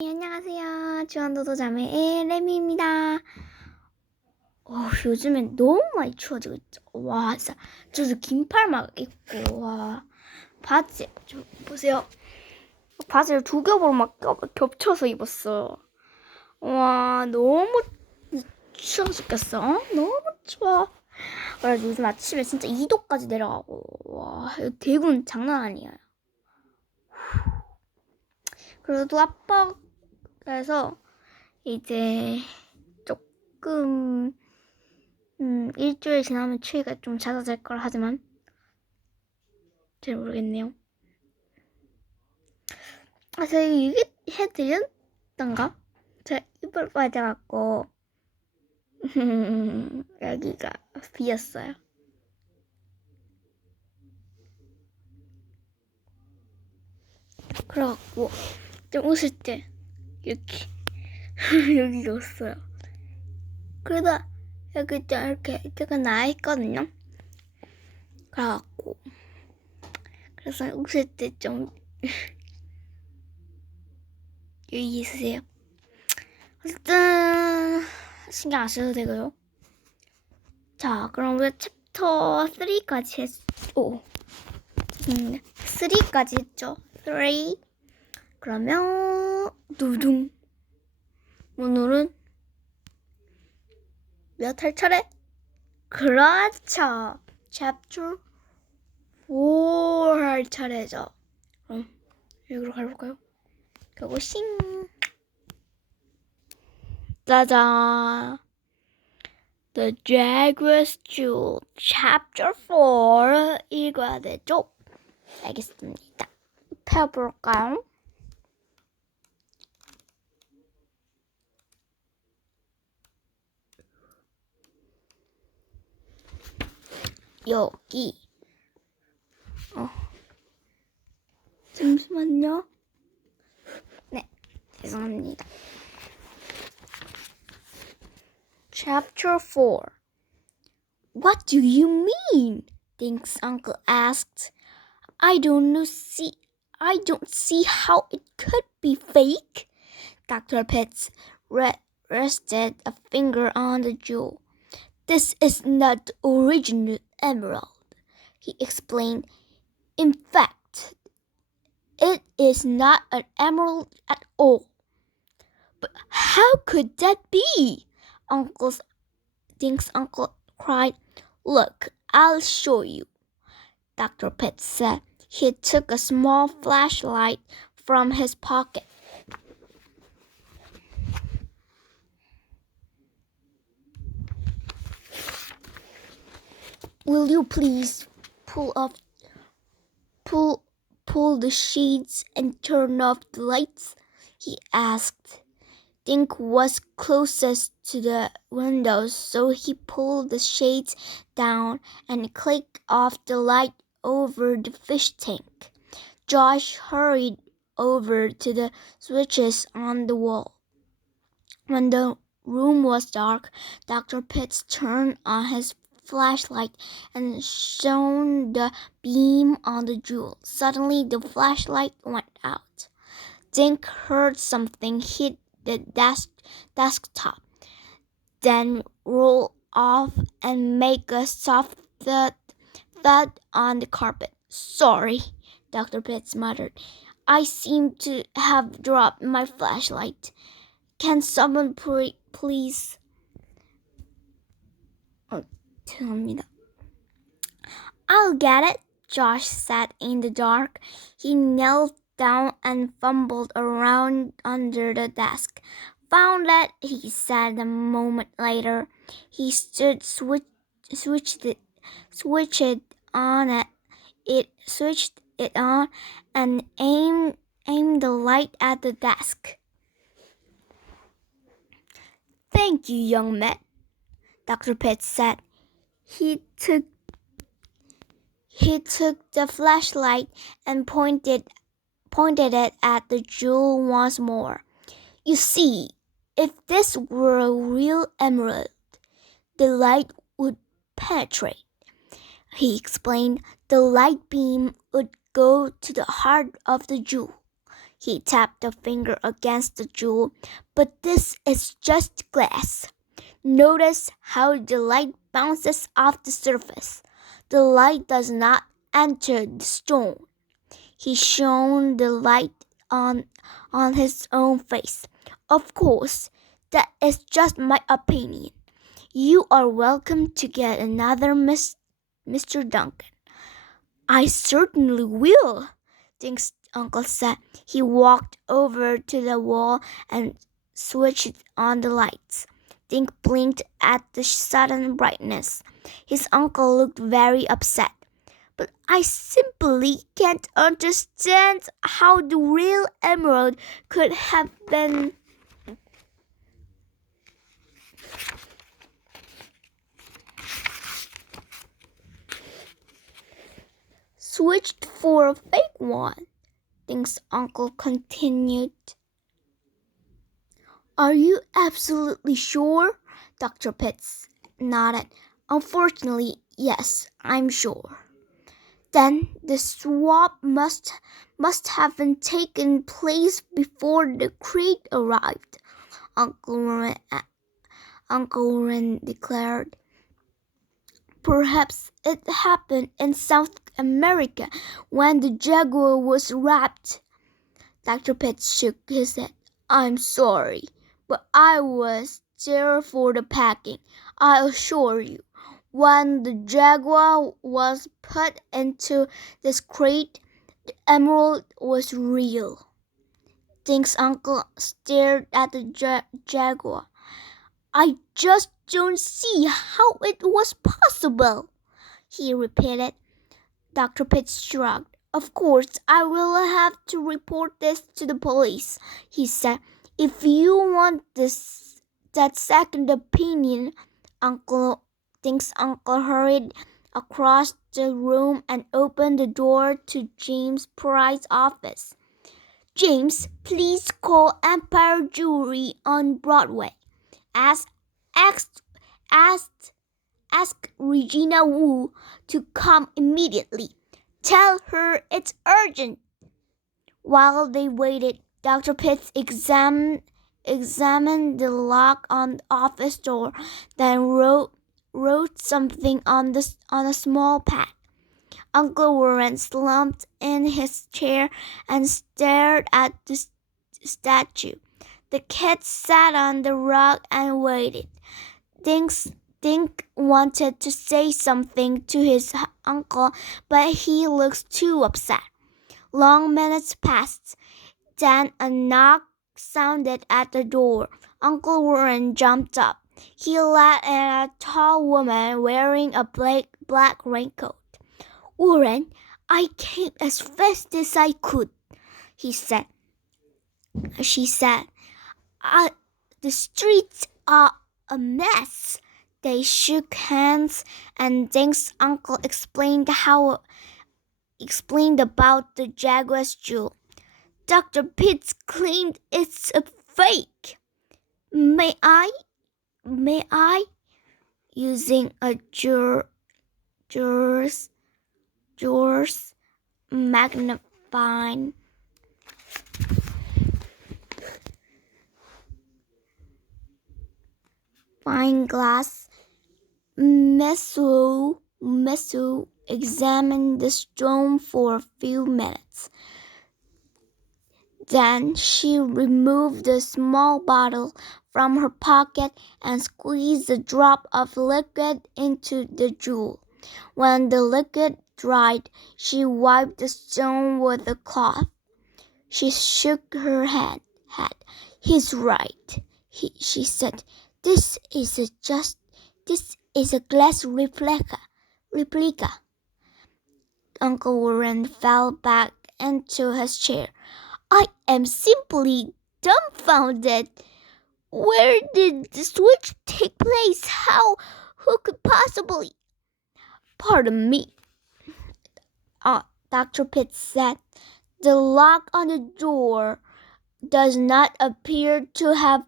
네, 안녕하세요. 주안도도 자매의 레미입니다. 요즘엔 너무 많이 추워지고 있죠. 와, 진짜 저도 긴팔 막 입고, 와, 바지 좀 보세요. 바지를 두 겹으로 막 겹쳐서 입었어. 와, 너무 추워 죽겠어. 너무 추워. 그래서 요즘 아침에 진짜 2도까지 내려가고, 와, 대구는 장난 아니에요. 그래도 아빠께서 이제 조금 일주일 지나면 추위가 좀 잦아질 걸 하지만 잘 모르겠네요. 제가 이게 해드렸던가? 제가 이불 빠져갖고 여기가 비었어요. 그래갖고 좀 웃을 때 여기 여기가 웃어요. 그러다 여기 좀 이렇게 조금 나있거든요. 그래갖고 그래서 웃을 때 좀 여기 있으세요. 어쨌든 신경 안 써도 되고요. 자, 그럼 우리가 챕터 3까지 했고 3까지 했죠. 3. 그러면 두둥. 오늘은 몇 할 차례? 그렇죠. chapter 4 할 차례죠. 그럼 여기로 가볼까요? 가보싱. 짜잔. The Jaguar's Jewel chapter 4 읽어야 되죠? 알겠습니다. 펴볼까요? 여기. 잠시만요. 네, 죄송합니다. Chapter 4. What do you mean? Dink's uncle asked. I don't see how it could be fake. Dr. Pitts rested a finger on the jewel. This is not the original emerald, he explained. In fact, it is not an emerald at all. But how could that be? Dink's uncle cried. Look, I'll show you. Dr. Pitts said. He took a small flashlight from his pocket. Will you please pull the shades and turn off the lights? He asked. Dink was closest to the window, so he pulled the shades down and clicked off the light over the fish tank. Josh hurried over to the switches on the wall. When the room was dark, Dr. Pitts turned on his flashlight and shone the beam on the jewel. Suddenly, the flashlight went out. Dink heard something hit the desktop, then roll off and make a soft thud on the carpet. Sorry, Dr. Pitts muttered. I seem to have dropped my flashlight. Can someone please? 죄송합니다. I'll get it, Josh said in the dark. He knelt down and fumbled around under the desk. Found it, he said a moment later. He switched it on and aimed the light at the desk. Thank you, young man, Dr. Pitts said. He took the flashlight and pointed it at the jewel once more. You see, if this were a real emerald, the light would penetrate, he explained. The light beam would go to the heart of the jewel. He tapped a finger against the jewel. "But this is just glass. Notice how the light bounces off the surface. The light does not enter the stone." He shone the light on his own face. "Of course, that is just my opinion. You are welcome to get another, Mr. Duncan." "I certainly will," Dick's uncle said. He walked over to the wall and switched on the lights. Dick blinked at the sudden brightness. His uncle looked very upset. "But I simply can't understand how the real emerald could have been switched for a fake one," Dick's uncle continued. "Are you absolutely sure?" Dr. Pitts nodded. "Unfortunately, yes, I'm sure." "Then the swap must have been taken place before the crate arrived," Uncle Ren declared. "Perhaps it happened in South America when the jaguar was wrapped." Dr. Pitts shook his head. "I'm sorry, but I was there for the packing. I assure you, when the jaguar was put into this crate, the emerald was real." Dick's uncle stared at the jaguar. "I just don't see how it was possible," he repeated. Dr. Pitts shrugged. "Of course, I will have to report this to the police," he said. "If you want that second opinion." Dick's uncle hurried across the room and opened the door to James Price's office. "James, please call Empire Jewelry on Broadway. Ask Regina Wu to come immediately. Tell her it's urgent." While they waited, Dr. Pitts examined the lock on the office door, then wrote something on a small pad. Uncle Warren slumped in his chair and stared at the statue. The kids sat on the rug and waited. Dink wanted to say something to his uncle, but he looked too upset. Long minutes passed. Then a knock sounded at the door. Uncle Warren jumped up. He let in a tall woman wearing a black raincoat. "Warren, I came as fast as I could," she said. "The streets are a mess." They shook hands, and Dick's uncle explained about the jaguar's jewel. "Dr. Pitts claimed it's a fake. May I?" Using a Jaws magnifying glass, Mesu examined the stone for a few minutes. Then she removed the small bottle from her pocket and squeezed a drop of liquid into the jewel. When the liquid dried, she wiped the stone with a cloth. She shook her head. "He's right," she said. This is a glass replica." Uncle Warren fell back into his chair. "I am simply dumbfounded. Where did the switch take place? Who could possibly—" "Pardon me," Dr. Pitts said. "The lock on the door does not appear to have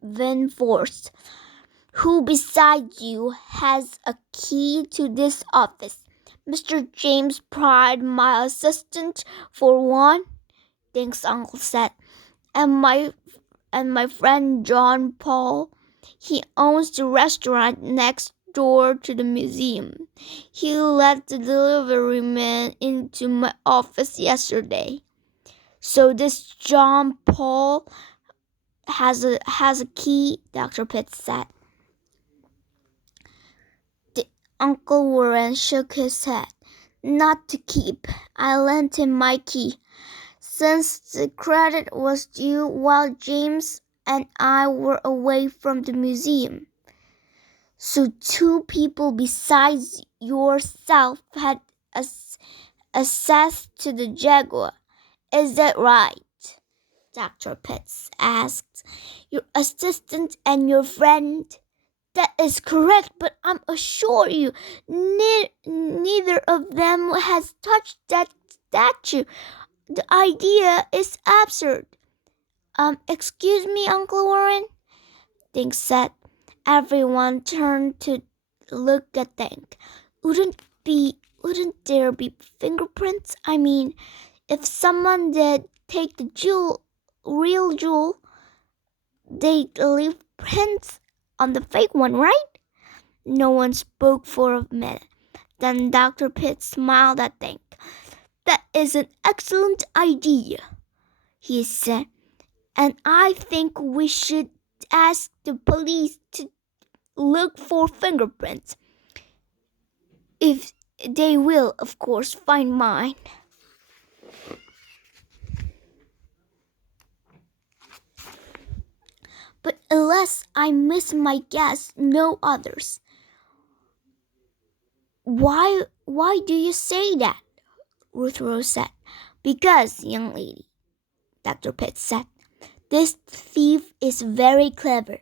been forced. Who besides you has a key to this office? Mr. James Pride, my assistant, for one." Dink's uncle said. And my friend John Paul, he owns the restaurant next door to the museum. He let the delivery man into my office yesterday. So this John Paul has a key, Dr. Pitts said. Uncle Warren shook his head. Not to keep. I lent him my key, since the credit was due while James and I were away from the museum. So 2 people besides yourself had access to the jaguar. Is that right? Dr. Pitts asked. Your assistant and your friend? That is correct, but I'm assure you, neither of them has touched that statue. The idea is absurd. Excuse me, Uncle Warren? Dink said. Everyone turned to look at Dink. Wouldn't there be fingerprints? I mean, if someone did take the real jewel, they'd leave prints on the fake one, right? No one spoke for a minute. Then Dr. Pitt smiled at Dink. That is an excellent idea, he said. And I think we should ask the police to look for fingerprints. If they will, of course, find mine. But unless I miss my guess, no others. Why do you say that? Ruth Rose said. Because, young lady, Dr. Pitt said, this thief is very clever,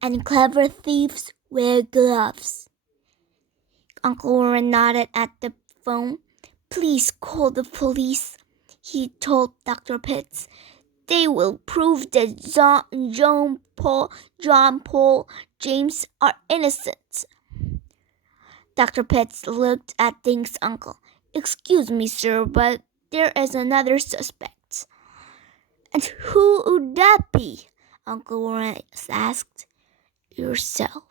and clever thieves wear gloves. Uncle Warren nodded at the phone. Please call the police, he told Dr. Pitts. They will prove that John Paul, James are innocent. Dr. Pitts looked at Dink's uncle. Excuse me, sir, but there is another suspect. And who would that be? Uncle Warren asked. Yourself,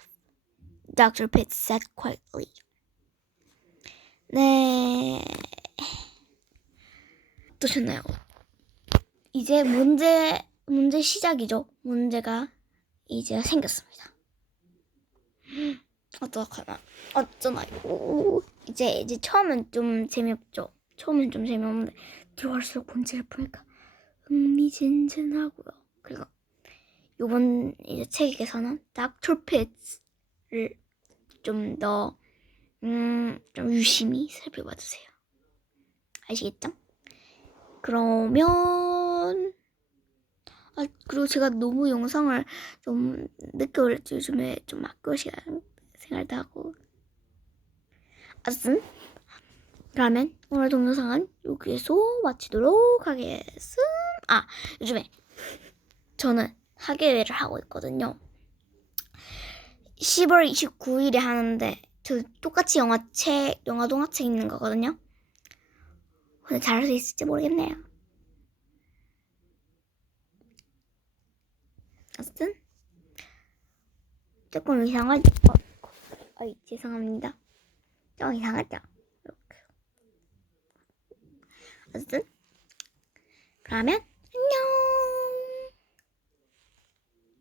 Dr. Pitts said quietly. 네. 어떠셨나요? 이제 문제 시작이죠. 문제가 이제 생겼습니다. 어쩌나요? 이제 처음은 좀 재미없죠. 처음엔 좀 재미없는데 들어갈수록 문제를 푸니까 흥미진진하고요. 그리고 이번 이제 책에서는 닥터 피츠를 좀 더 좀 유심히 살펴봐주세요. 아시겠죠? 그러면 그리고 제가 너무 영상을 좀 늦게 올렸죠. 요즘에 좀 학교 시간 생활도 하고. 그러면 오늘 동영상은 여기에서 마치도록 하겠습니다. 요즘에 저는 학예회를 하고 있거든요. 10월 29일에 하는데 저 똑같이 영화 동화책 읽는 거거든요. 근데 잘할 수 있을지 모르겠네요. 어쨌든 조금 이상하죠. 죄송합니다. 좀 이상하죠. 이렇게. 어쨌든 그러면